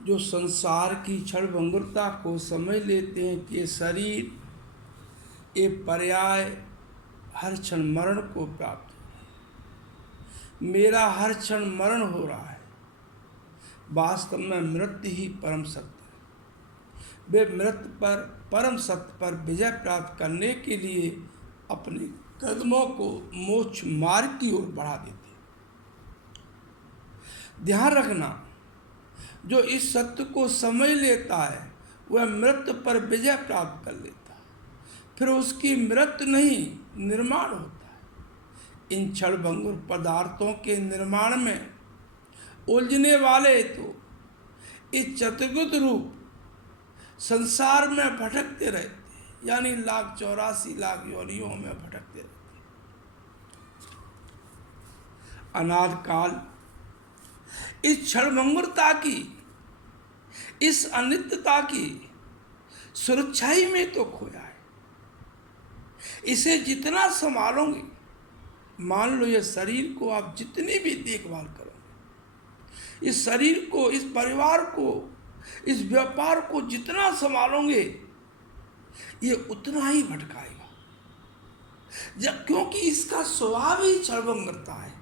जो संसार की क्षणभंगुरता को समझ लेते हैं कि शरीर ये पर्याय हर क्षण मरण को प्राप्त हो रहा है, मेरा हर क्षण मरण हो रहा है, वास्तव में मृत्यु ही परम सत्य है। वे मृत्यु पर परम सत्य पर विजय प्राप्त करने के लिए अपने कदमों को मोक्ष मार्ग की ओर बढ़ा देते हैं। ध्यान रखना, जो इस सत्य को समझ लेता है वह मृत्यु पर विजय प्राप्त कर लेता है, फिर उसकी मृत्यु नहीं निर्माण होता है। इन क्षणभंगुर पदार्थों के निर्माण में उलझने वाले तो इस चतुर्भुज रूप संसार में भटकते रहते, यानी 1,84,00,000 योनियों में भटकते रहते। अनाद काल इस क्षणभंगुरता की, इस अनित्यता की सुरक्षा ही में तो खोया है। इसे जितना संभालोगे, मान लो ये शरीर को आप जितनी भी देखभाल करोगे, इस शरीर को, इस परिवार को, इस व्यापार को जितना संभालोगे, ये उतना ही भटकाएगा, क्योंकि इसका स्वभाव ही क्षणभंगुरता है,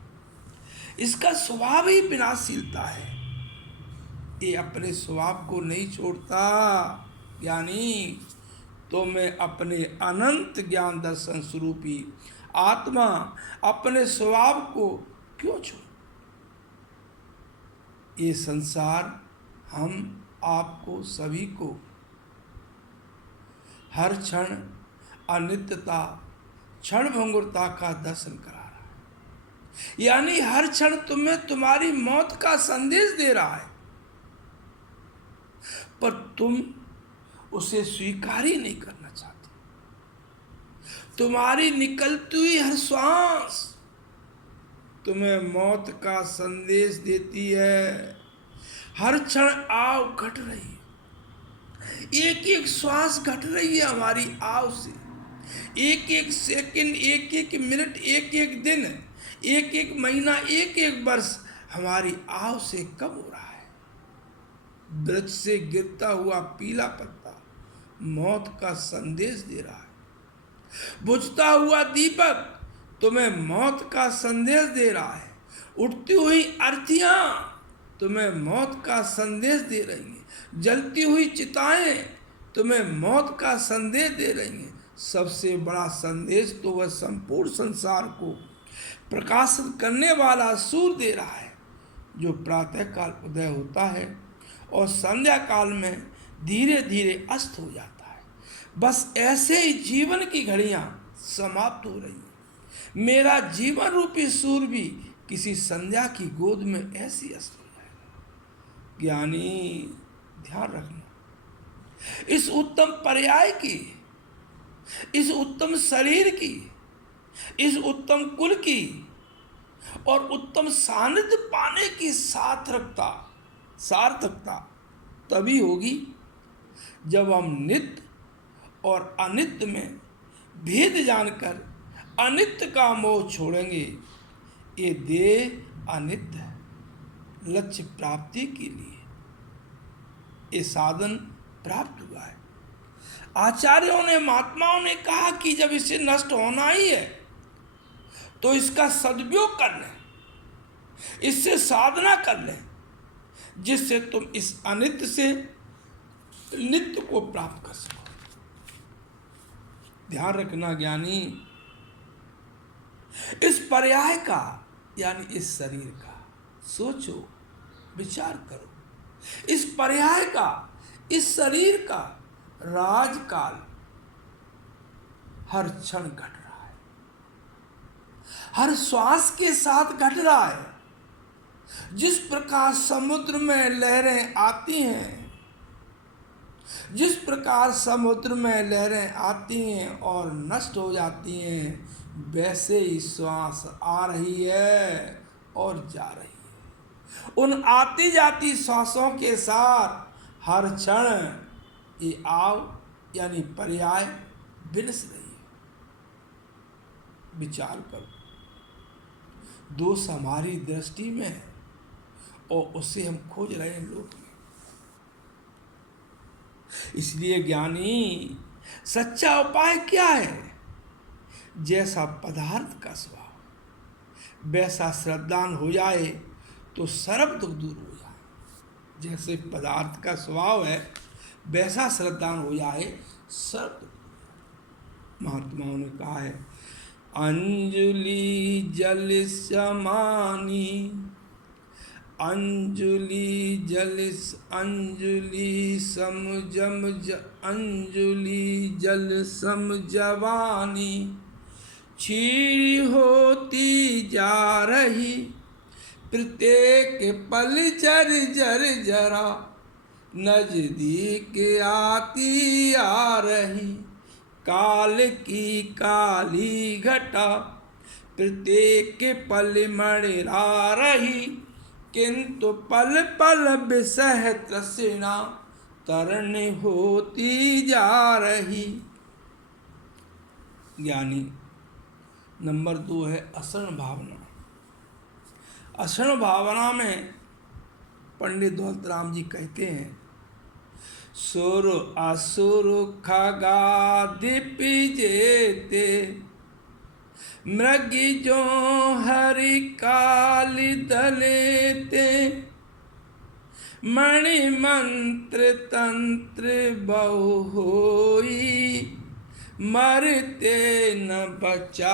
इसका स्वभाव ही विनाशशीलता है। ये अपने स्वभाव को नहीं छोड़ता। ज्ञानी, तो मैं अपने अनंत ज्ञान दर्शन स्वरूपी आत्मा अपने स्वभाव को क्यों छोड़? ये संसार हम आपको सभी को हर क्षण अनित्यता, क्षणभंगुरता का दर्शन करा रहा है, यानी हर क्षण तुम्हें तुम्हारी मौत का संदेश दे रहा है, पर तुम उसे स्वीकार ही नहीं करना चाहते। तुम्हारी निकलती हुई हर श्वास तुम्हें मौत का संदेश देती है। हर क्षण आव घट रही है, एक एक श्वास घट रही है हमारी आव से। एक एक सेकंड, एक एक मिनट, एक एक दिन, एक एक महीना, एक एक वर्ष हमारी आव से कम हो रहा है। वृक्ष से गिरता हुआ पीला पत्ता मौत का संदेश दे रहा है। बुझता हुआ दीपक तुम्हें मौत का संदेश दे रहा है। उठती हुई अर्थियां तुम्हें मौत का संदेश दे रही हैं। जलती हुई चिताएं तुम्हें मौत का संदेश दे रही हैं। सबसे बड़ा संदेश तो वह संपूर्ण संसार को प्रकाशित करने वाला सूर्य दे रहा है, जो प्रातःकाल उदय होता है और संध्या काल में धीरे धीरे अस्त हो जाता है। बस ऐसे ही जीवन की घड़ियां समाप्त हो रही हैं। मेरा जीवन रूपी सूर्य भी किसी संध्या की गोद में ऐसी अस्त हो जाएगा। ज्ञानी, ध्यान रखना, इस उत्तम पर्याय की, इस उत्तम शरीर की, इस उत्तम कुल की और उत्तम सानिध्य पाने की सार्थकता तभी होगी जब हम नित्य और अनित्य में भेद जानकर अनित्य का मोह छोड़ेंगे। ये देह अनित्य है, लक्ष्य प्राप्ति के लिए ये साधन प्राप्त हुआ है। आचार्यों ने, महात्माओं ने कहा कि जब इसे नष्ट होना ही है तो इसका सदुपयोग कर लें, इससे साधना कर लें, जिससे तुम इस अनित्य से नित्य को प्राप्त कर सको। ध्यान रखना ज्ञानी, इस पर्याय का, यानी इस शरीर का सोचो, विचार करो। इस पर्याय का, इस शरीर का राजकाल हर क्षण घट रहा है, हर श्वास के साथ घट रहा है। जिस प्रकार समुद्र में लहरें आती हैं, जिस प्रकार समुद्र में लहरें आती हैं और नष्ट हो जाती हैं, वैसे ही श्वास आ रही है और जा रही है। उन आती जाती श्वासों के साथ हर क्षण ये आव यानी पर्याय विनश रही है। विचार करो, दोष हमारी दृष्टि में है और उसे हम खोज रहे हैं लोक में। इसलिए ज्ञानी सच्चा उपाय क्या है? जैसा पदार्थ का स्वभाव वैसा श्रद्धान हो जाए तो सर्व दुख दूर हो जाए। जैसे पदार्थ का स्वभाव है वैसा श्रद्धान हो जाए सर्व दुख दूर हो जाए। महात्माओं ने कहा है, अंजुलि जल समानी, अंजुलि जल अंजुलि सम जम अंजुलि जल सम जवानी, क्षीण होती जा रही प्रत्येक पल जर जर जरा, नजदीक आती आ रही काल की काली घटा, प्रत्येक पल मणिरा रही किंतु पल पल विसह तृष्णा तरण होती जा रही। ज्ञानी नंबर 2 है असरण भावना। असरण भावना में पंडित दौलतराम जी कहते हैं, सुर असुर खगादिप जेते, मृगी जो हरि काल दलेते, मणि मंत्र तंत्र बहु होई, मरते न बचा।